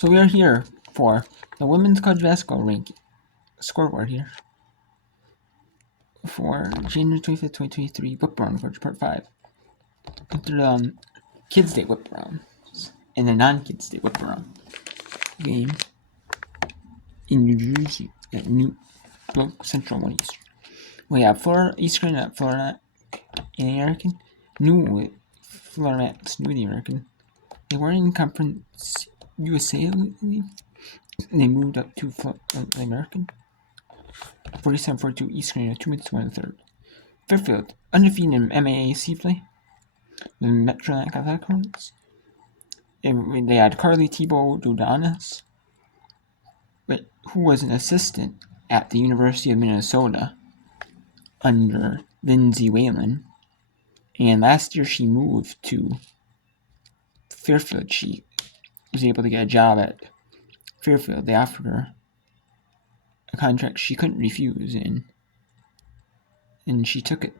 So we are here for the women's college basketball ranking scoreboard here for January 25th, 2023 whip round for part 5. After the Kids Day whip round and the non-Kids Day whip round game in New Jersey at New Central 1 Eastern. We have Florida Eastern at Florida and American. New Florida Max, New the American. They were in Conference USA, I believe. They moved up to the American. 47-42 Eastern, 2 minutes, 1/3. Fairfield, undefeated in MAAC play. The Metroland Athletic Hornets. They had Carly Tebow Dodanis, who was an assistant at the University of Minnesota under Lindsay Whalen. And last year she moved to Fairfield. She was able to get a job at Fairfield. They offered her a contract she couldn't refuse, and she took it,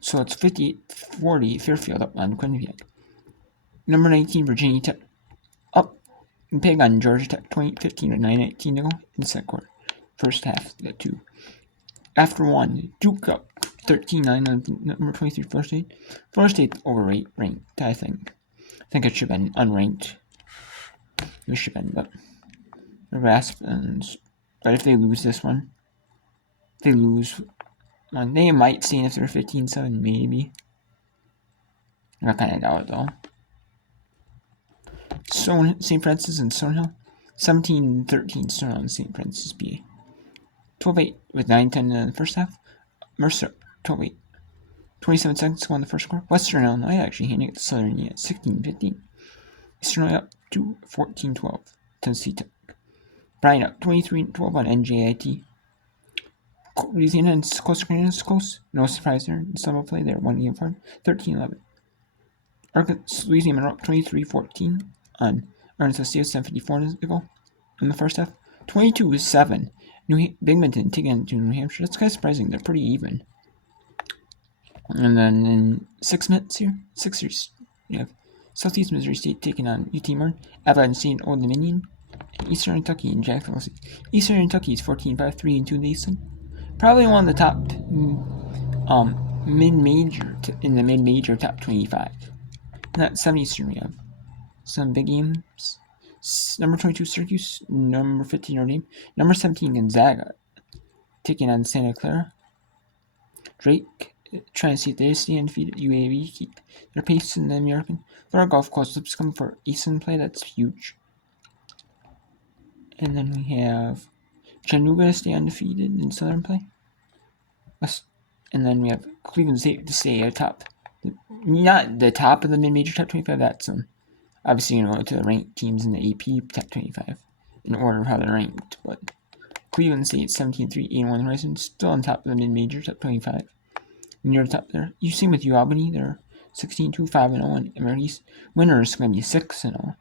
So it's 58-40 Fairfield up on Quinnipiac. Number 19 Virginia Tech up big on Georgia Tech, 15 with 9:19 to go in the second quarter. First half, the 2. After 1, Duke up 13-9 on number 23 Florida State. Florida State ranked, I think. I think it should have been unranked. It should have been, but but if they lose this one, they might stay if they're 15-7, maybe. I kind of doubt it though. St. Francis and Stonehill, 17-13 Stonehill and St. Francis BA. 12-8 with 9:10 in the first half. Mercer, 12-8. 27 seconds to go in the first quarter. Western Illinois actually handing it to Southern at 16-15. Eastern Illinois up to 14-12. Tennessee Tech. Bryant up 23-12 on NJIT. Louisiana and Coastal Carolina is close. No surprise there. In summer play, they're 1 game apart. 13-11. Louisiana Monroe up 23-14 on Arkansas State, 7:54 to go in the first half. 22-7. Binghamton taking it to New Hampshire. That's kind of surprising. They're pretty even. And then in 6 minutes here, Sixers, you have Southeast Missouri State taking on UT Martin, Avalon State and Old Dominion, and Eastern Kentucky and Jacksonville State. Eastern Kentucky is 14-5, 3-2 Eastern. Probably one of the top mid-major top 25. Not 7 Eastern, we have some big games. Number 22 Syracuse, number 15 Notre Dame, number 17 Gonzaga taking on Santa Clara. Drake trying to see if they stay undefeated. UAB keep their pace in the American. Florida Gulf Coast Lips coming for Eastern play. That's huge. And then we have Chattanooga to stay undefeated in Southern play. And then we have Cleveland State to stay atop. Not the top of the mid-major top 25. That's obviously going to go to the ranked teams in the AP top 25 in order of how they're ranked. But Cleveland State 17-3, 8-1 Horizon, still on top of the mid-major top 25. Near the top there. You see with UAlbany, they're 16-2, 5-0, and American East winner is going to be 6-0.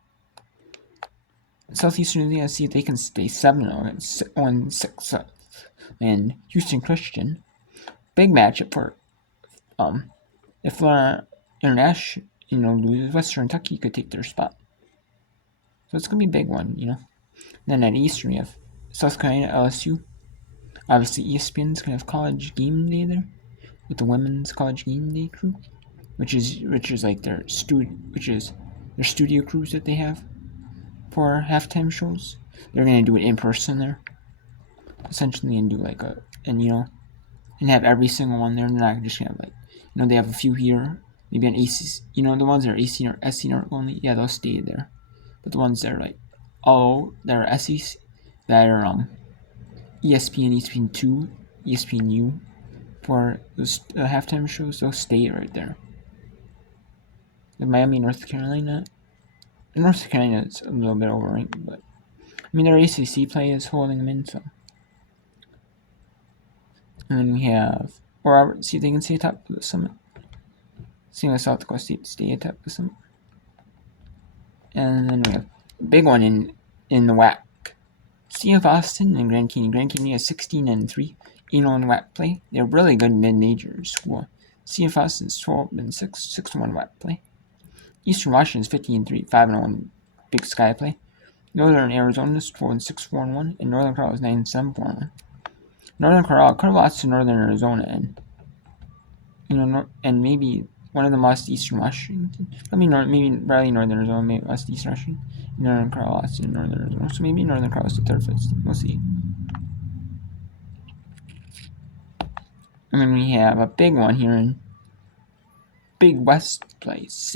Southeastern Indiana, see if they can stay 7-0 and 1-6. And Houston Christian, big matchup for if Florida International, loses, Western Kentucky could take their spot. So it's gonna be a big one, Then at Eastern we have South Carolina, LSU. Obviously ESPN's gonna have college game day there with the women's college game day crew, which is like their studio crews that they have for halftime shows. They're gonna do it in person there, essentially, and do and have every single one there. They're not just gonna have they have a few here, maybe an AC. The ones that are AC or SC North only, yeah, they'll stay there. But the ones that are that are SEC, that are ESPN, ESPN2, ESPNU for those halftime shows, they'll stay right there. The Miami, North Carolina is a little bit overranked, but their ACC play is holding them in, so. And then we have Robert, see if they can stay atop of the summit. Seeing South Dakota State stay atop of the summit. And then we have a big one in the WAC. See if Austin and Grand Canyon. Grand Canyon is 16-3, in WAC play. They're really good mid-major school. CFS is 12-6, 6-1 wet play. Eastern Washington is 15-3, 5-1 Big Sky play. Northern Arizona is 12-6, 4-1, and Northern Colorado is 9-7, 4-1. Northern Colorado could have lost to Northern Arizona, and maybe one of them lost to Eastern Washington. Maybe probably Northern Arizona, maybe lost to Eastern Washington. Northern Colorado lost to Northern Arizona, so maybe Northern Colorado is the third place. We'll see. And then we have a big one here in Big West place.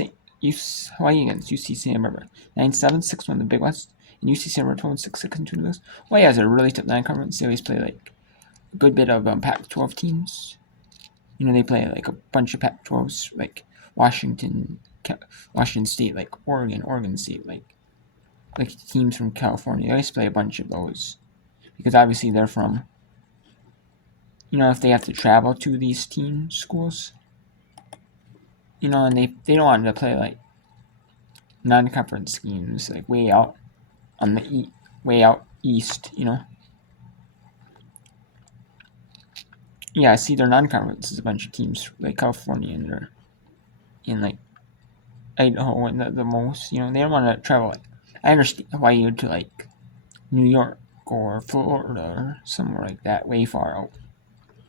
Hawaii against UC Santa Barbara. 9-7, 6-1 the Big West. And UC Santa Barbara 12-6, 2 to lose. Hawaii has a really tough non-conference. They always play like a good bit of Pac-12 teams. They play like a bunch of Pac-12s, like Washington State, like Oregon State, like teams from California. They always play a bunch of those because obviously they're from, if they have to travel to these team schools, and they don't want to play like non-conference games like way out on the way out east, Yeah, I see their non-conference is a bunch of teams like California and they're in like Idaho and the most, they don't want to travel. I understand why you would to like New York or Florida or somewhere like that, way far out.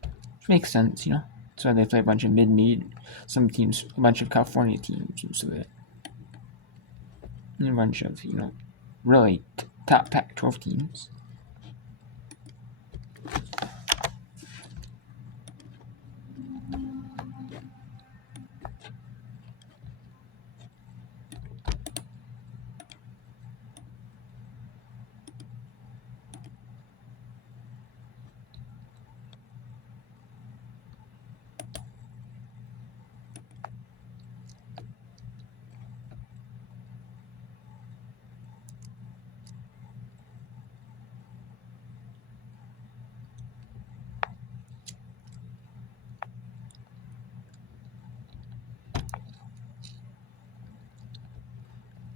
Which makes sense, That's why they play a bunch of mid-meet, some teams, a bunch of California teams, so that a bunch of really top Pac-12 teams.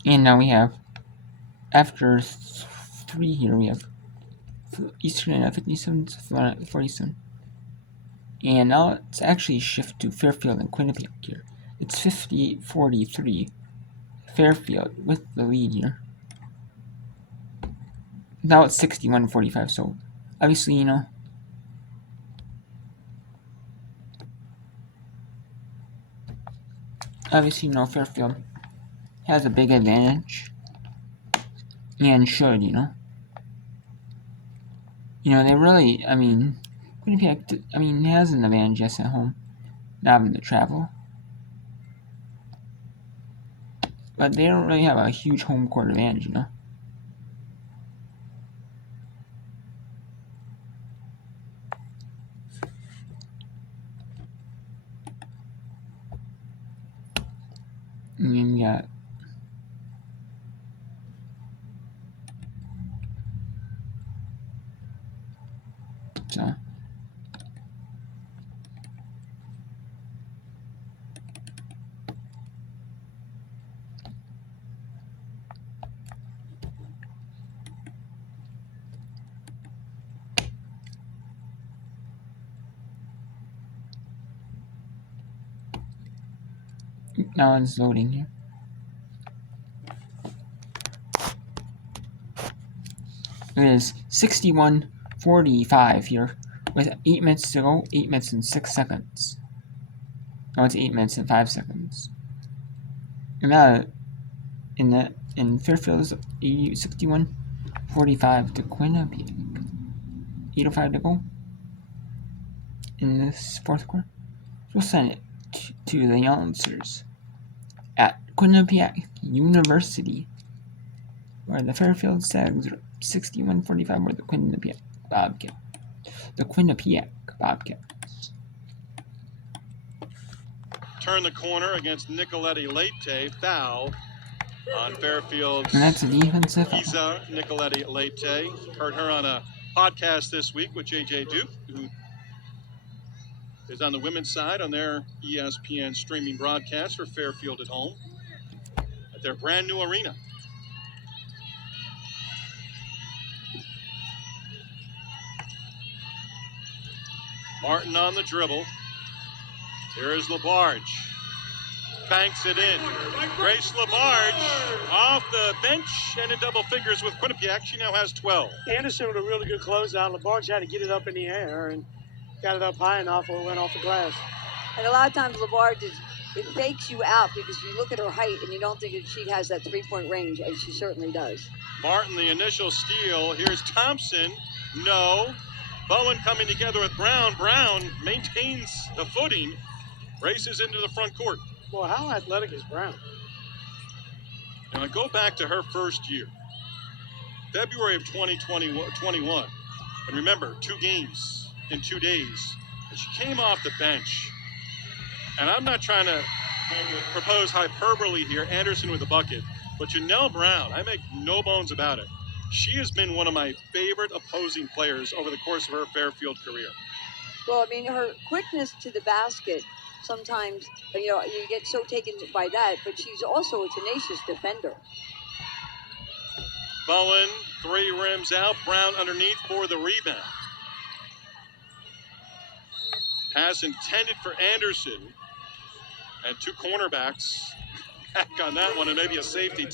And now we have, after 3 here, we have Eastern at 57 to Florida at 47. And now let's actually shift to Fairfield and Quinnipiac here. It's 50-43. Fairfield with the lead here. Now it's 61-45, so obviously, Fairfield has a big advantage and should, they really, Quinnipiac, has an advantage, yes, at home, not having to travel. But they don't really have a huge home court advantage, And then you got so now it's loading here. It is 61-45 here with 8 minutes to go, 8 minutes and 6 seconds. No, it's 8 minutes and 5 seconds. And now in Fairfield is 61-45 to Quinnipiac. 8:05 to go in this fourth quarter. We'll send it to the announcers at Quinnipiac University, where the Fairfield Stags are 61-45 with the Quinnipiac Bobcats. Turn the corner against Nicoletti Leyte. Foul on Fairfield's And that's a defensive foul. Isa Nicoletti Leyte. Heard her on a podcast this week with JJ Duke, who is on the women's side on their ESPN streaming broadcast for Fairfield at home at their brand new arena. Martin on the dribble. Here is LaBarge. Banks it in. Grace LaBarge off the bench and in double figures with Quinnipiac. She now has 12. Anderson with a really good closeout. LaBarge had to get it up in the air and got it up high enough or it went off the glass. And a lot of times LaBarge it fakes you out because you look at her height and you don't think that she has that three-point range, and she certainly does. Martin, the initial steal. Here's Thompson. No. Bowen coming together with Brown. Brown maintains the footing, races into the front court. Boy, how athletic is Brown? And I go back to her first year, February of 2021. And remember, 2 games in 2 days. And she came off the bench. And I'm not trying to propose hyperbole here, Anderson with a bucket. But Janelle Brown, I make no bones about it. She has been one of my favorite opposing players over the course of her Fairfield career. Well, I mean, her quickness to the basket, sometimes, you get so taken by that, but she's also a tenacious defender. Bowen, 3 rims out. Brown underneath for the rebound. Pass intended for Anderson. And 2 cornerbacks back on that one, and maybe a safety.